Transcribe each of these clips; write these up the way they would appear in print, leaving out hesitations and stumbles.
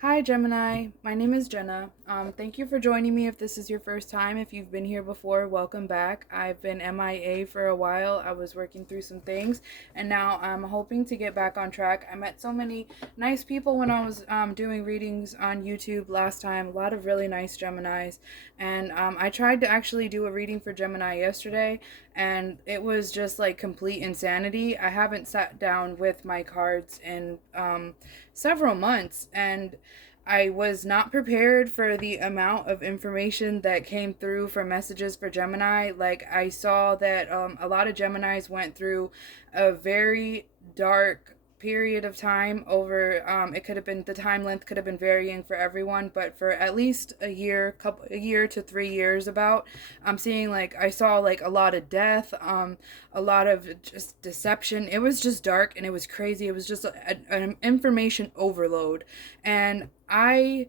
Hi Gemini, my name is Jenna. Thank you for joining me if this is your first time. If you've been here before, welcome back. I've been MIA for a while. I was working through some things and now I'm hoping to get back on track. I met so many nice people when I was doing readings on YouTube last time, a lot of really nice Geminis. And I tried to actually do a reading for Gemini yesterday and it was just like complete insanity. I haven't sat down with my cards in several months and I was not prepared for the amount of information that came through for messages for Gemini. Like, I saw that a lot of Geminis went through a very dark period of time over it could have been, the time length could have been varying for everyone, but for at least a year to 3 years. About I'm seeing, like, I saw like a lot of death, a lot of just deception. It was just dark and it was crazy. It was just an information overload, and I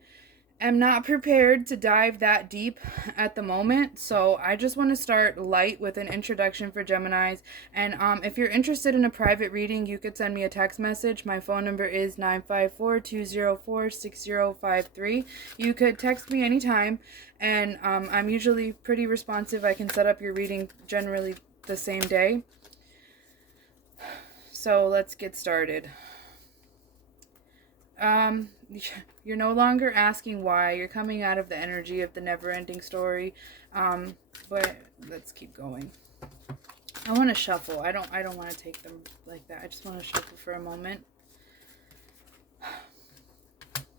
am not prepared to dive that deep at the moment. So I just want to start light with an introduction for Geminis. And if you're interested in a private reading, you could send me a text message. My phone number is 954-204-6053. You could text me anytime, and I'm usually pretty responsive. I can set up your reading generally the same day. So let's get started. You're no longer asking why. You're coming out of the energy of the never-ending story. But let's keep going. I want to shuffle. I don't want to take them like that. I just want to shuffle for a moment.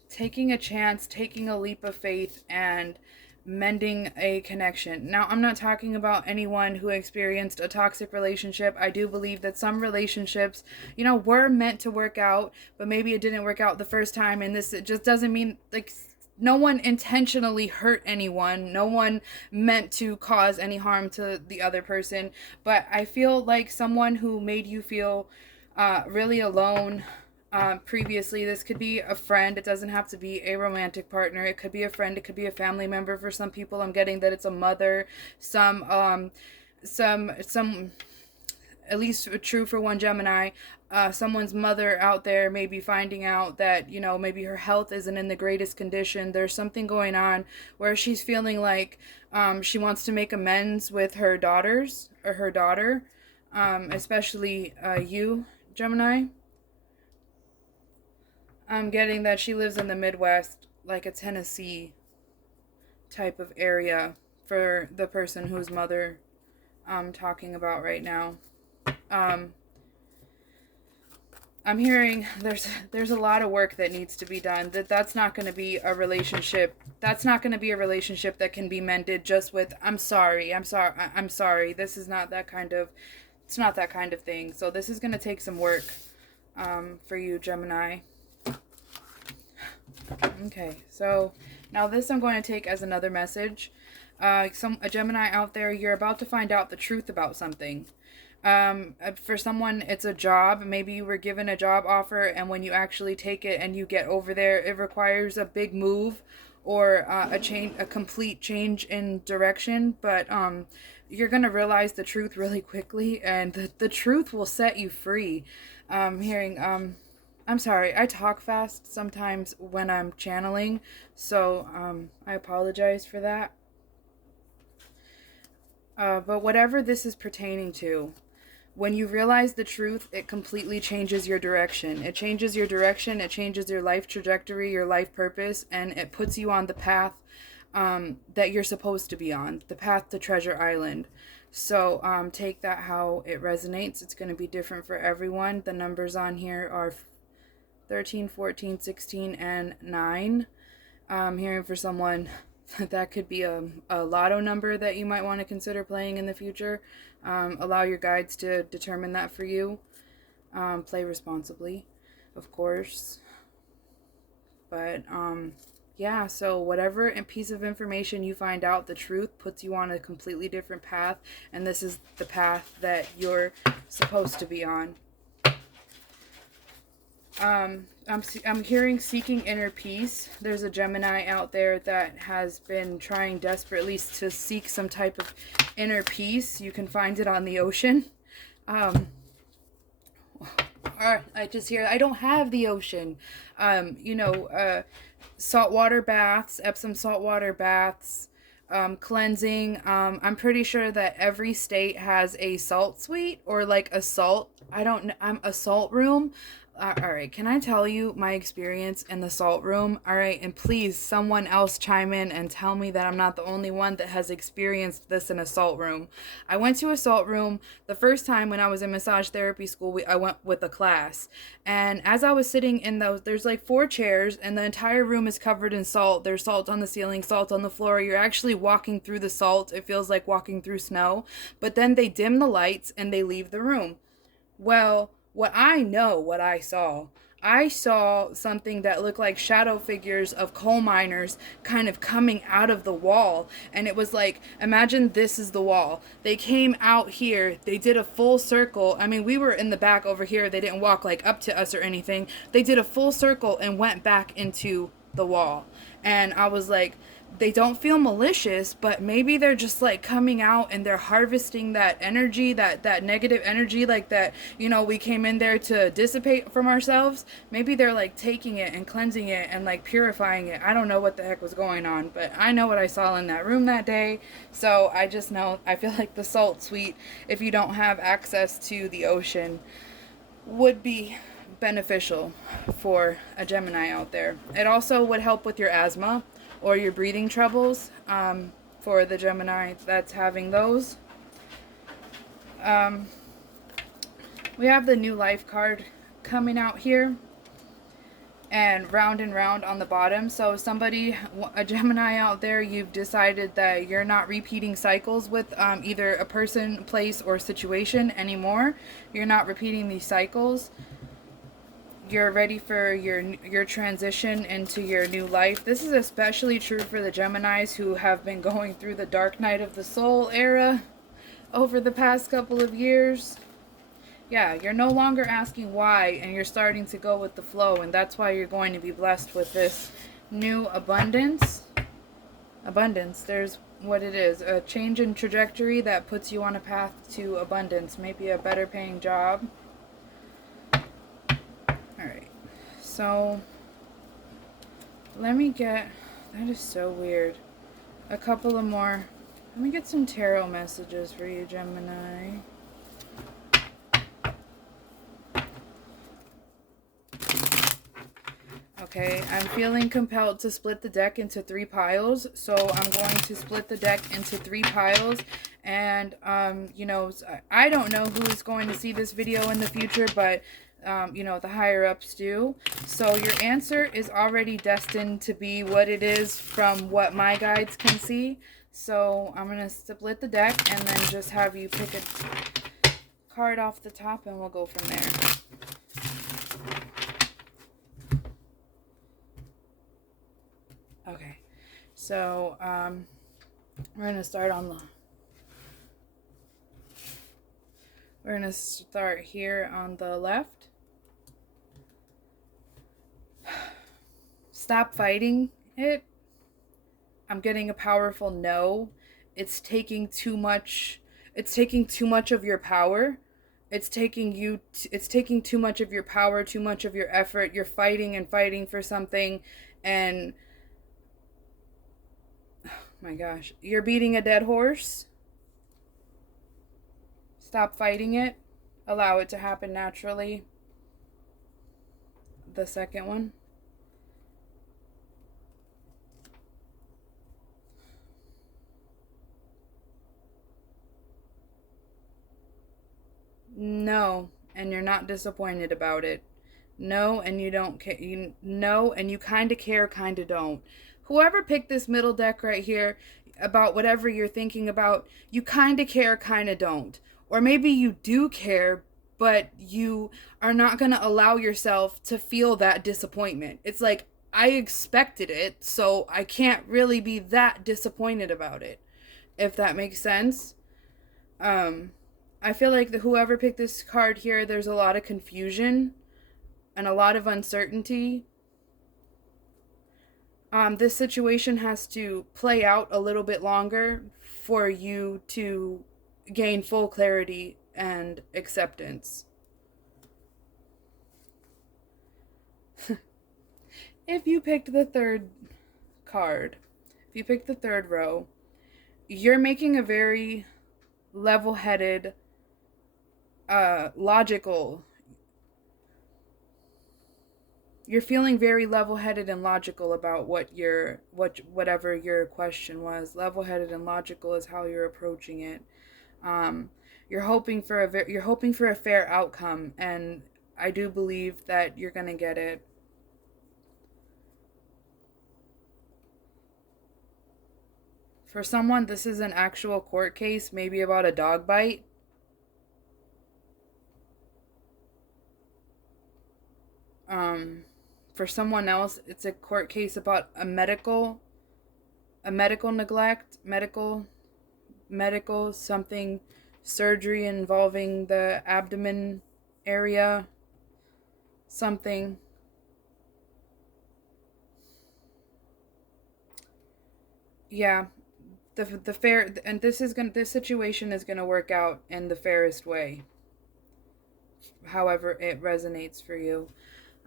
Taking a chance, taking a leap of faith, and mending a connection. Now, I'm not talking about anyone who experienced a toxic relationship. I do believe that some relationships, were meant to work out, but maybe it didn't work out the first time. And this, it just doesn't mean, like, no one intentionally hurt anyone. No one meant to cause any harm to the other person. But I feel like someone who made you feel really alone previously. This could be a friend. It doesn't have to be a romantic partner. It could be a friend. It could be a family member. For some people, I'm getting that it's a mother. Some, at least true for one Gemini. Someone's mother out there may be finding out that, maybe her health isn't in the greatest condition. There's something going on where she's feeling like she wants to make amends with her daughters or her daughter, especially you, Gemini. I'm getting that she lives in the Midwest, like a Tennessee type of area for the person whose mother I'm talking about right now. I'm hearing there's a lot of work that needs to be done. That's not going to be a relationship. That's not going to be a relationship that can be mended just with I'm sorry. I'm sorry. This is not that kind of. It's not that kind of thing. So this is going to take some work for you, Gemini. Okay, so now this I'm going to take as another message. A Gemini out there, you're about to find out the truth about something. For someone, it's a job. Maybe you were given a job offer, and when you actually take it and you get over there, it requires a big move or a complete change in direction. But you're gonna realize the truth really quickly, and the truth will set you free. Hearing I'm sorry, I talk fast sometimes when I'm channeling, so I apologize for that. But whatever this is pertaining to, when you realize the truth, it completely changes your direction. It changes your direction, it changes your life trajectory, your life purpose, and it puts you on the path that you're supposed to be on, the path to Treasure Island. So take that how it resonates. It's going to be different for everyone. The numbers on here are 13, 14, 16, and 9. Hearing for someone that could be a lotto number that you might want to consider playing in the future. Allow your guides to determine that for you. Play responsibly, of course. But yeah, so whatever piece of information you find out, the truth puts you on a completely different path, and this is the path that you're supposed to be on. I'm hearing seeking inner peace. There's a Gemini out there that has been trying desperately to seek some type of inner peace. You can find it on the ocean. I just hear I don't have the ocean. Saltwater baths, Epsom saltwater baths, cleansing. I'm pretty sure that every state has a salt suite or like a salt. I don't know. I'm a salt room. All right, can I tell you my experience in the salt room? All right, and please, someone else chime in and tell me that I'm not the only one that has experienced this in a salt room. I went to a salt room the first time when I was in massage therapy school. I went with a class, and as I was sitting in those, there's like 4 chairs, and the entire room is covered in salt. There's salt on the ceiling, salt on the floor. You're actually walking through the salt. It feels like walking through snow. But then they dim the lights and they leave the room. Well, what I saw something that looked like shadow figures of coal miners kind of coming out of the wall. And it was like, imagine this is the wall. They came out here, they did a full circle. I mean, we were in the back over here. They didn't walk like up to us or anything. They did a full circle and went back into the wall. And I was like, they don't feel malicious, but maybe they're just like coming out and they're harvesting that energy, that negative energy, like that, we came in there to dissipate from ourselves. Maybe they're like taking it and cleansing it and like purifying it. I don't know what the heck was going on, but I know what I saw in that room that day. So I just know, I feel like the salt suite, if you don't have access to the ocean, would be beneficial for a Gemini out there. It also would help with your asthma or your breathing troubles, for the Gemini that's having those. We have the new life card coming out here, and round on the bottom. So somebody, a Gemini out there, you've decided that you're not repeating cycles with either a person, place, or situation anymore. You're not repeating these cycles. You're ready for your transition into your new life. This is especially true for the Geminis who have been going through the dark night of the soul era over the past couple of years. Yeah, you're no longer asking why, and you're starting to go with the flow, and that's why you're going to be blessed with this new abundance. There's what it is, a change in trajectory that puts you on a path to abundance, maybe a better paying job. Alright, so let me get, that is so weird, a couple of more. Let me get some tarot messages for you, Gemini. Okay, I'm feeling compelled to split the deck into 3 piles, so I'm going to split the deck into 3 piles. And I don't know who is going to see this video in the future, but the higher ups do. So your answer is already destined to be what it is from what my guides can see. So I'm going to split the deck and then just have you pick a card off the top and we'll go from there. Okay, so we're going to start here on the left. Stop fighting it. I'm getting a powerful no. It's taking too much of your power. It's taking too much of your power, too much of your effort. You're fighting for something, and oh my gosh, you're beating a dead horse. Stop fighting it. Allow it to happen naturally. The second one. No, and you're not disappointed about it. No, and you don't care. No, and you kind of care, kind of don't. Whoever picked this middle deck right here about whatever you're thinking about, you kind of care, kind of don't. Or maybe you do care, but you are not going to allow yourself to feel that disappointment. It's like, I expected it, so I can't really be that disappointed about it, if that makes sense. I feel like whoever picked this card here, there's a lot of confusion and a lot of uncertainty. This situation has to play out a little bit longer for you to gain full clarity and acceptance. if you picked the third card, if you picked the third row, you're making a very level-headed, logical. You're feeling very level-headed and logical about whatever your question was. Level-headed and logical is how you're approaching it. Um, you're hoping for a fair outcome, and I do believe that you're gonna get it. For someone, this is an actual court case, maybe about a dog bite. Um, for someone else, it's a court case about a medical neglect, medical something, surgery involving the abdomen area, something. Yeah, the fair, and this situation is gonna work out in the fairest way, however it resonates for you.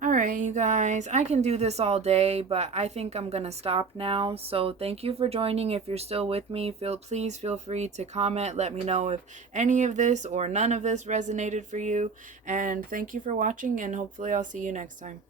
All right, you guys, I can do this all day, but I think I'm going to stop now. So thank you for joining. If you're still with me, please feel free to comment. Let me know if any of this or none of this resonated for you. And thank you for watching, and hopefully I'll see you next time.